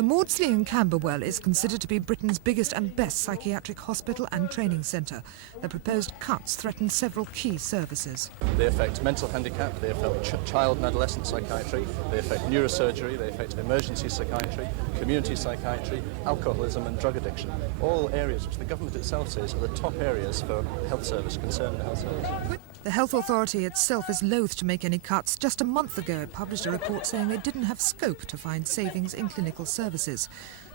The Maudsley in Camberwell is considered to be Britain's biggest and best psychiatric hospital and training centre. The proposed cuts threaten several key services. They affect mental handicap, they affect child and adolescent psychiatry, they affect neurosurgery, they affect emergency psychiatry, community psychiatry, alcoholism and drug addiction. All areas which the government itself says are the top areas for health service, concern in the health service. The health authority itself is loath to make any cuts. Just a month ago it published a report saying they didn't have scope to find savings in clinical services.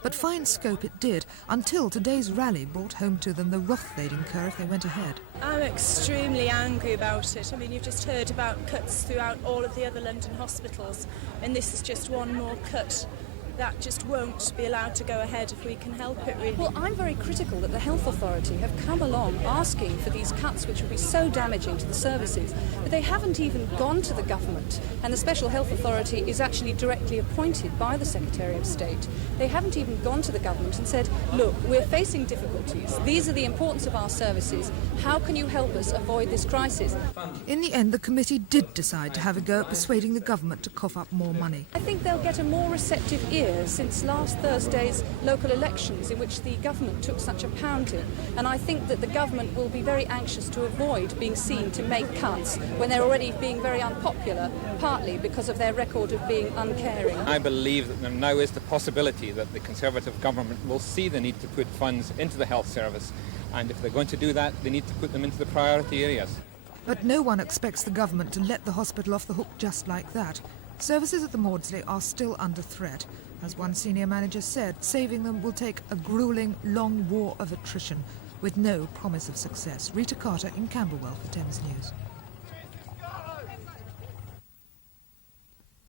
But find scope it did, until today's rally brought home to them the wrath they'd incur if they went ahead. I'm extremely angry about it. I mean, you've just heard about cuts throughout all of the other London hospitals, and this is just one more cut. That just won't be allowed to go ahead if we can help it, really. Well, I'm very critical that the Health Authority have come along asking for these cuts which would be so damaging to the services, but they haven't even gone to the government, and the Special Health Authority is actually directly appointed by the Secretary of State. They haven't even gone to the government and said, look, we're facing difficulties, these are the importance of our services, how can you help us avoid this crisis? In the end, the committee did decide to have a go at persuading the government to cough up more money. I think they'll get a more receptive ear since last Thursday's local elections, in which the government took such a pounding, and I think that the government will be very anxious to avoid being seen to make cuts when they're already being very unpopular, partly because of their record of being uncaring. I believe that there now is the possibility that the Conservative government will see the need to put funds into the health service, and if they're going to do that, they need to put them into the priority areas. But no one expects the government to let the hospital off the hook just like that. Services at the Maudsley are still under threat. As one senior manager said, saving them will take a gruelling, long war of attrition with no promise of success. Rita Carter in Camberwell for Thames News.